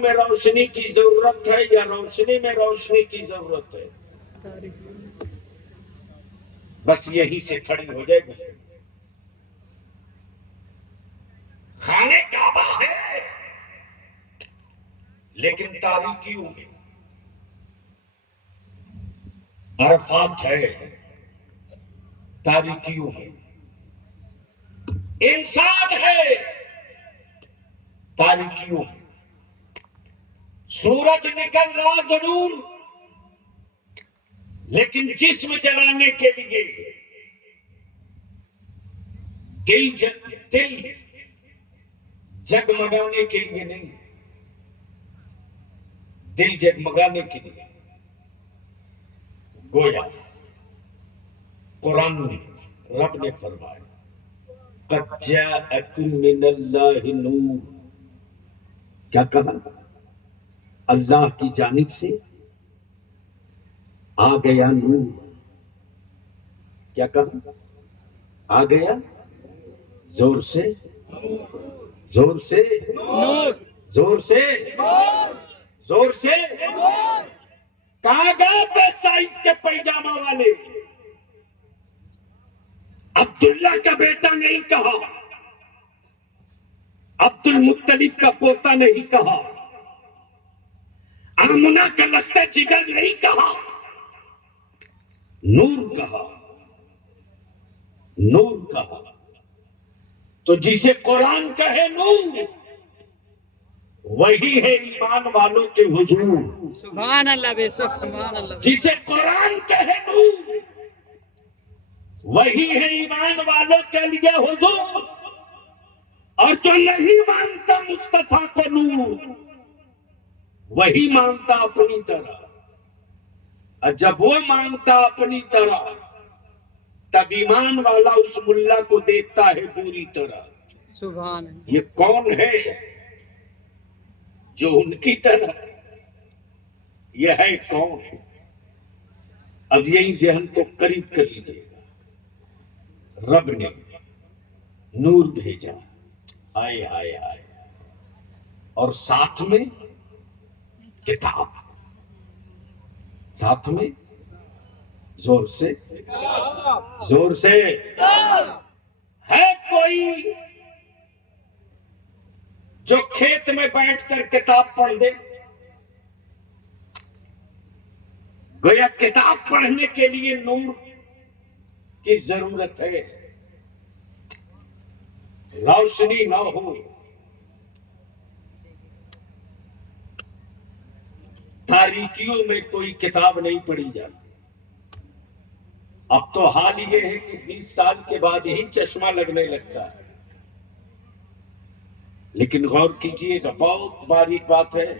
میں روشنی کی ضرورت ہے یا روشنی میں روشنی کی ضرورت ہے؟ بس یہی سے کھڑی ہو جائے گی. خانے کعبہ ہے لیکن تاریکیوں میں. عرفات ہے تاریکیوں میں. انسان ہے تاریکیوں میں. سورج نکل رہا ضرور لیکن جسم جلانے کے لیے دل جگمگانے کے لیے نہیں. دل جگمگانے کے لیے گویا قرآن میں رب نے فرمایا قد جاءکم من اللہ نور. کیا کہا؟ اللہ کی جانب سے آ گیا نور. کیا کہا؟ آ گیا زور سے زور سے زور سے زور سے. کہاں گئے بے سائز کے پیجامہ والے؟ عبداللہ کا بیٹا نہیں کہا, عبد المطلب کا پوتا نہیں کہا, آمنہ کا لشکر جگر نہیں کہا, نور کہا. نور کہا تو جسے قرآن کہے نور وہی ہے ایمان والوں کے حضور. سبحان اللہ بے شک سبحان اللہ. جسے قرآن کہے نور وہی ہے ایمان والوں کے لیے حضور. اور جو نہیں مانتا مصطفیٰ کو نور وہی مانتا اپنی طرح. اور جب وہ مانتا اپنی طرح تب ایمان والا اس ملا کو دیکھتا ہے بری طرح. سبحان اللہ. یہ کون ہے جو ان کی طرح؟ یہ ہے کون ہے؟ اب یہی ذہن کو قریب کر لیجیے گا. رب نے نور بھیجا, آئے آئے آئے, اور ساتھ میں کتاب, ساتھ میں زور سے زور سے. ہے کوئی جو کھیت میں بیٹھ کر کتاب پڑھ دے؟ گویا کتاب پڑھنے کے لیے نور کی ضرورت ہے. روشنی نہ ہو تاریکیوں میں کوئی کتاب نہیں پڑھی جاتی. اب تو حال یہ ہے کہ 20 سال کے بعد ہی چشمہ لگنے لگتا ہے. لیکن غور کیجئے گا, بہت باریک بات ہے.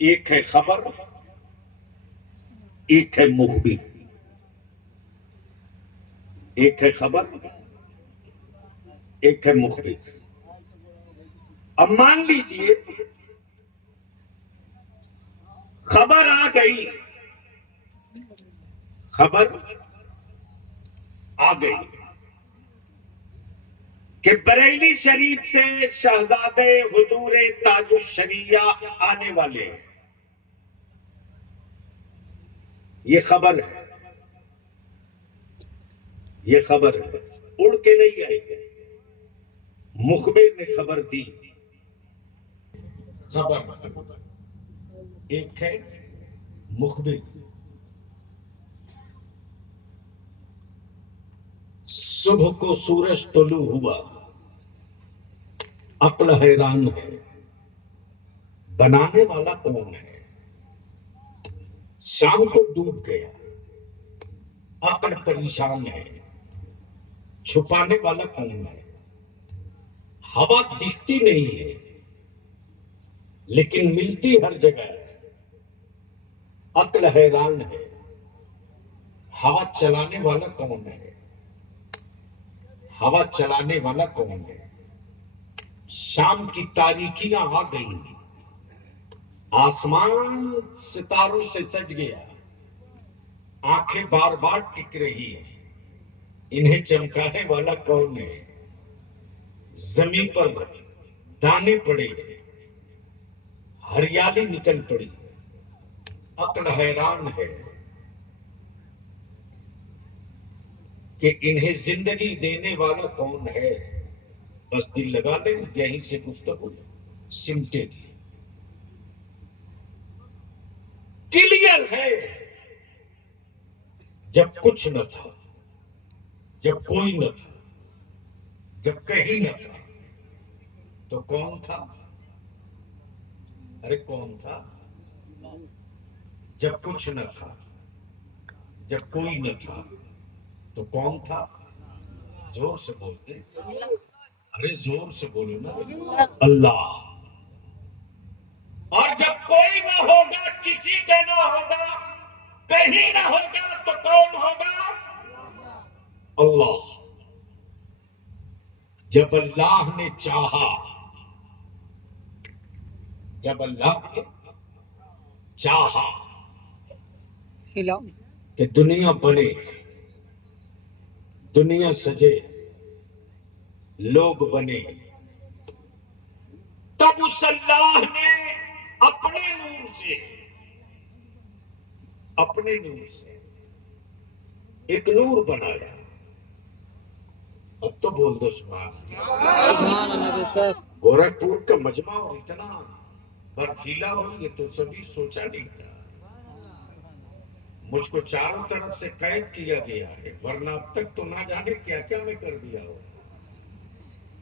ایک ہے خبر, ایک ہے مخبر. ایک ہے خبر, ایک ہے مخبر. اب مان لیجئے خبر آ گئی, خبر آ گئی کہ بریلی شریف سے شہزادے حضور تاج الشریعہ آنے والے ہیں. یہ خبر ہے, یہ خبر ہے, اڑ کے نہیں آئی. مخبر نے خبر دی. خبر ایک ہے مخبر. صبح کو سورج طلوع ہوا, عقل حیران ہے, بنانے والا کون ہے؟ شام کو ڈوب گیا, عقل پریشان ہے, چھپانے والا کون ہے؟ ہوا دکھتی نہیں ہے لیکن ملتی ہر جگہ, عقل حیران ہے, ہوا چلانے والا کون ہے؟ ہوا چلانے والا کون ہے؟ شام کی تاریکیاں آ گئی, آسمان ستاروں سے سج گیا, آنکھیں بار بار ٹک رہی ہیں. انہیں چمکانے والا کون ہے؟ زمین پر دانے پڑے, ہریالی نکل پڑی، عقل حیران ہے کہ انہیں زندگی دینے والا کون ہے. بس دل لگا لیں، یہیں سے گفتگو سمٹے گی. کلیئر ہے، جب کچھ نہ تھا، جب کوئی نہ تھا، جب کہیں نہ تھا، تو کون تھا؟ ارے کون تھا؟ جب کچھ نہ تھا، جب کوئی نہ تھا، تو کون تھا؟ زور سے بولتے، ارے زور سے بولو نا. اللہ. اور جب کوئی نہ ہوگا، کسی کا نہ ہوگا، کہیں نہ ہوگا، تو کون ہوگا؟ اللہ. جب اللہ نے چاہا، جب اللہ نے چاہا ہلاؤ. کہ دنیا بنے، دنیا سجے، لوگ بنے، تب اس اللہ نے اپنے نور سے، اپنے نور سے ایک نور بنایا. اب تو بول دو سبحان اللہ. سبحان اللہ بے شک. گورکھپور کا مجمع اور اتنا برفیلا ہو، یہ تو سبھی سوچا نہیں تھا. مجھ کو چاروں طرف سے قید کیا گیا ہے، ورنہ اب تک تو نہ جانے کیا کیا میں کر دیا ہو.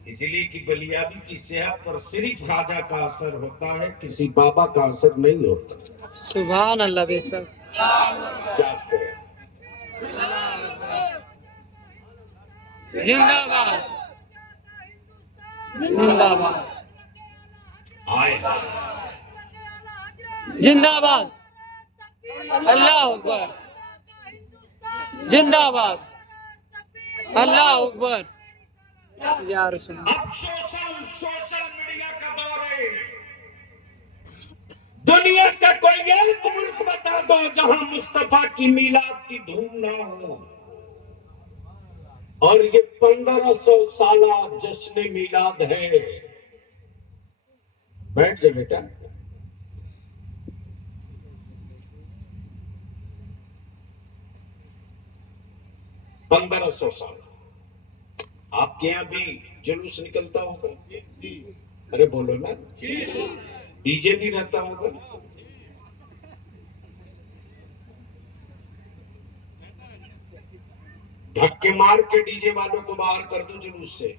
اس لیے کہ بلیابی کی صحت پر صرف خواجہ کا اثر ہوتا ہے، کسی بابا کا اثر نہیں ہوتا. سبحان اللہ بے شک. جاگ گئے. زندہ باد، زندہ باد، آئے زندہ باد. اللہ اکبر. زندہ باد. اللہ اکبر. یا رسول اللہ. اب سوشل میڈیا کا دور ہے. دنیا کا کوئی ایک ملک بتا دو جہاں مصطفیٰ کی میلاد کی دھوم نہ ہو. اور یہ 1500 سالہ جشن میلاد ہے. بیٹھ جائے بیٹا. پندرہ سو سال. آپ کے یہاں بھی جلوس نکلتا ہوگا؟ ارے بولو نا. ڈی جے بھی رہتا ہوگا؟ دھکے مار کے ڈی جے والوں کو باہر کر دو جلوس سے.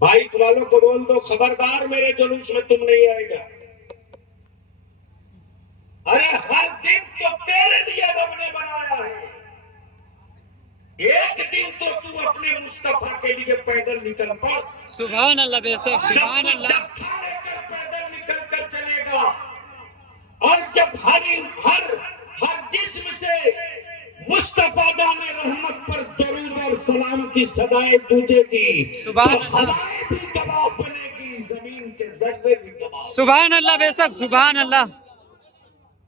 بائک والوں کو بول دو خبردار میرے جلوس میں تم نہیں آئے گا. ارے ہر دن تو تیرے لیے رب نے بنایا ہے. ایک دن تو اپنے مصطفیٰ کے لیے پیدل نکل پڑ. سبحان اللہ بے شک. سبحان اللہ. جب تھا لے کر پیدل نکل کر چلے گا، اور جب ہر جسم سے مصطفیٰ جان رحمت پر درود اور سلام کی صدائیں گونجے گی، تو ہوائیں بھی گواہ بنے گی، زمین کے ذرے بھی گواہ. سبحان اللہ بے شک. سبحان اللہ.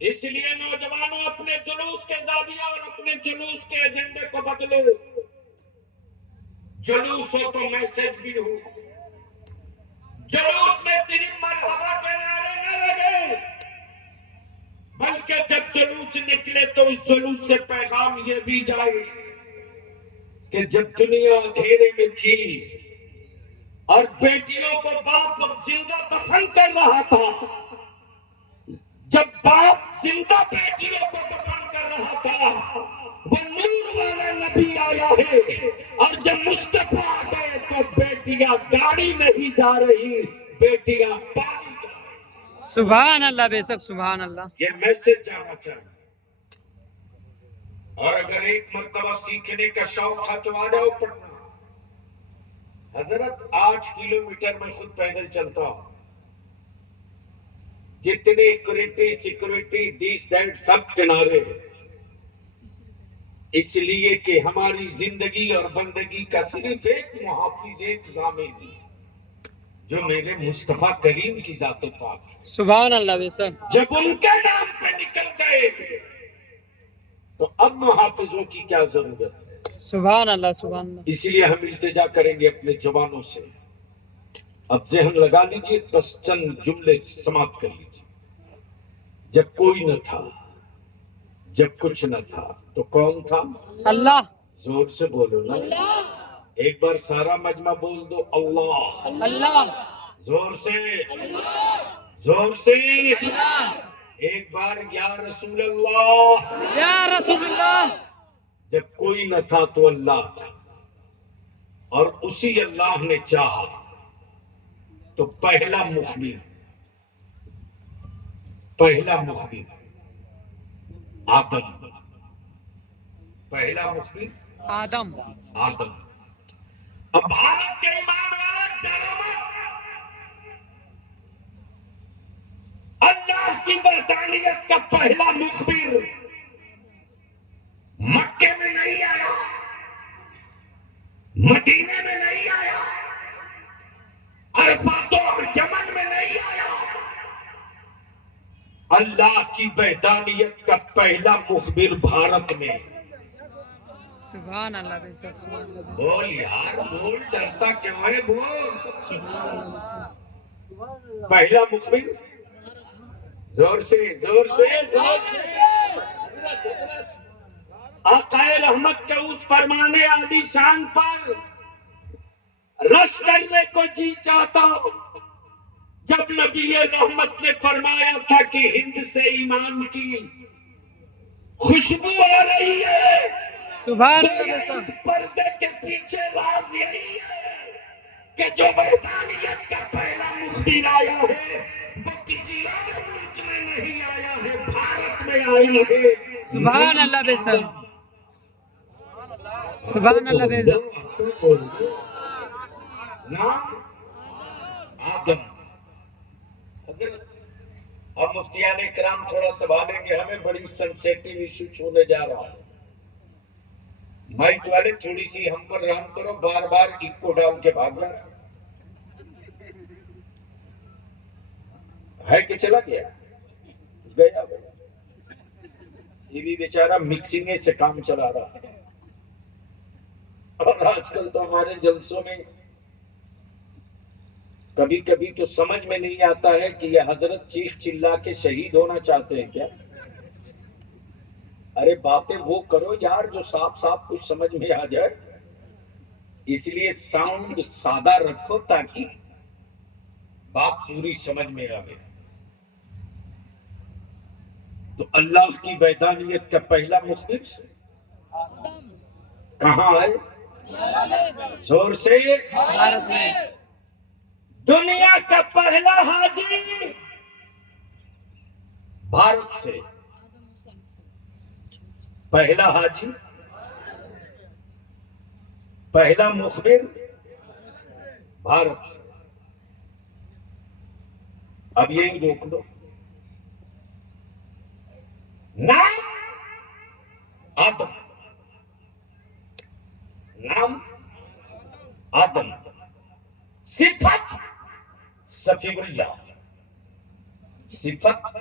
اس لیے نوجوانوں اپنے جلوس کے زاویہ اور اپنے جلوس کے ایجنڈے کو بدلو. جلوس ہو تو میسج بھی ہو. جلوس میں صرف مرحبا کے نعرے نہ لگے، بلکہ جب جلوس نکلے تو اس جلوس سے پیغام یہ بھی جائے کہ جب دنیا اندھیرے میں تھی اور بیٹیوں کو باپ زندہ دفن کر رہا تھا، جب باپ زندہ بیٹیوں کو دفن کر رہا تھا، وہ نور والا نبی آیا ہے. اور جب مصطفیٰ آ گئے تو بیٹیاں گاڑی نہیں جا رہی، بیٹیاں پالی جا رہی. سبحان اللہ بے شک. سبحان اللہ. یہ میسج جانا چاہیے. اور اگر ایک مرتبہ سیکھنے کا شوق ہے تو آ جاؤ پٹنہ. حضرت 8 کلومیٹر میں خود پیدل چلتا ہوں. جتنے سیکورٹی دیس دیٹ سب کنارے، اس لیے کہ ہماری زندگی اور بندگی کا صرف ایک محافظ، ایک ضامن، جو میرے مصطفیٰ کریم کی ذات پاک ہے. سبحان اللہ بے شک. جب ان کے نام پہ نکل گئے تو اب محافظوں کی کیا ضرورت ہے؟ سبحان اللہ. سبحان اللہ. اس لیے ہم التجا کریں گے اپنے جوانوں سے اب ذہن لگا لیجئے، بس چند جملے سماپت کر لیجئے. جب کوئی نہ تھا، جب کچھ نہ تھا، تو کون تھا؟ اللہ. زور سے بولو نا. ایک بار سارا مجمع بول دو، اللہ. اللہ. زور سے، زور سے. ایک بار یا رسول اللہ. یا رسول اللہ. جب کوئی نہ تھا تو اللہ تھا، اور اسی اللہ نے چاہا تو پہلا مخبر آدم. پہلا مخبر آدم. آدم. اب بھارت کے ایمان والا ڈرو مت. اللہ کی وحدانیت کا پہلا مخبر مکے میں نہیں آیا، مدینے میں نہیں آیا، عرفات اور یمن میں نہیں آیا. اللہ کی وحدانیت کا پہلا مخبر بھارت میں. سبحان اللہ بے شک. سبحان اللہ. بول یار بول، ڈرتا کیوں ہے؟ بول. سبحان اللہ. پہلا مخبر. زور سے، زور سے، زور سے. آقا رحمت کے اس فرمان عالی شان پر رش کرنے کو جی چاہتا جب نبی رحمت نے فرمایا تھا کہ ہند سے ایمان کی خوشبو آ رہی ہے. سبحان اللہ بے اس شک. پردے کے پیچھے راز یہی ہے کہ جو وحدانیت کا پہلا مخبر آیا ہے وہ کسی اور ملک میں نہیں آیا ہے، بھارت میں آیا ہے. سبحان اللہ بے شک. سبحان اللہ بے شک. نام آدم. حضرت اور مفتیان کرام تھوڑا سوالیں کہ ہمیں بڑی سنسیٹیو ایشو چھونے جا رہا ہے. مائک والے تھوڑی سی ہم پر رحم کرو، بار بار ایکو ڈال کے بھاگنا ہے کہ چلا گیا گیا. یہ بھی بیچارہ مکسنگ سے کام چلا رہا ہے. اور آج کل تو ہمارے جلسوں میں کبھی کبھی تو سمجھ میں نہیں آتا ہے کہ یہ حضرت چیخ چلا کے شہید ہونا چاہتے ہیں کیا. ارے باتیں وہ کرو یار جو صاف صاف کچھ سمجھ میں آ جائے. اس لیے ساؤنڈ سادہ رکھو تاکہ بات پوری سمجھ میں آئے. تو اللہ کی وحدانیت کا پہلا مخبر کہاں ہے؟ زور سے. بھارت میں. دنیا کا پہلا حاجی بھارت سے. پہلا حاجی، پہلا مخبر بھارت سے. اب یہی روک دو. نام آدم. نام آدم. صفت صفی اللہ. صفت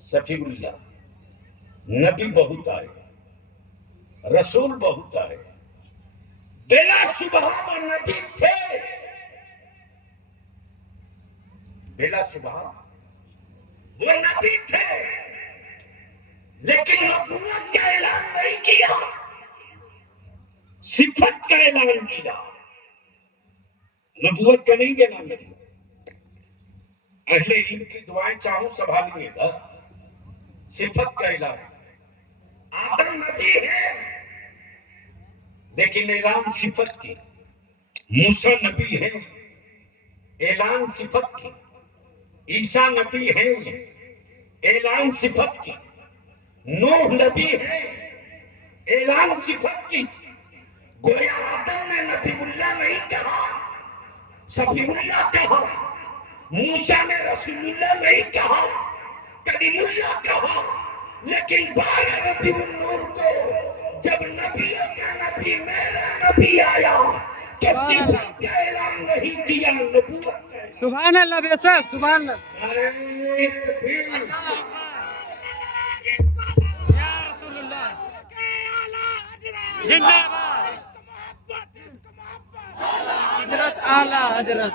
صفی اللہ. نبی بہت آئے، رسول بہت آئے، بلا شبہ وہ نبی تھے، بلا شبہ وہ نبی تھے، لیکن نبوت کا اعلان نہیں کیا، صفت کا اعلان کیا. نبوت کا نہیں اعلان کیا. اہل علم کی دعائیں چاہوں سنبھالیے گا. صفت کا اعلان. آدم نبی ہے لیکن اعلان صفت کی. موسیٰ نبی ہے، اعلان صفت کی. عیسیٰ نبی ہے، اعلان صفت کی. نوح نبی ہے، اعلان صفت کی. گویا آدم نے نبی اللہ نہیں کہا، صفی اللہ کہا. موسیٰ نے رسول اللہ نہیں کہا، کلیم اللہ کہا. لیکن 12 نبی النور کو جب نبیوں کا نبی میرا نبی آیا تو صفت کا اعلان نہیں کیا، نبوت کا. سبحان اللہ بے شک. سبحان اللہ. ارے تکبیر. یا رسول اللہ. زندہ باد. حضرت اعلیٰ حضرت.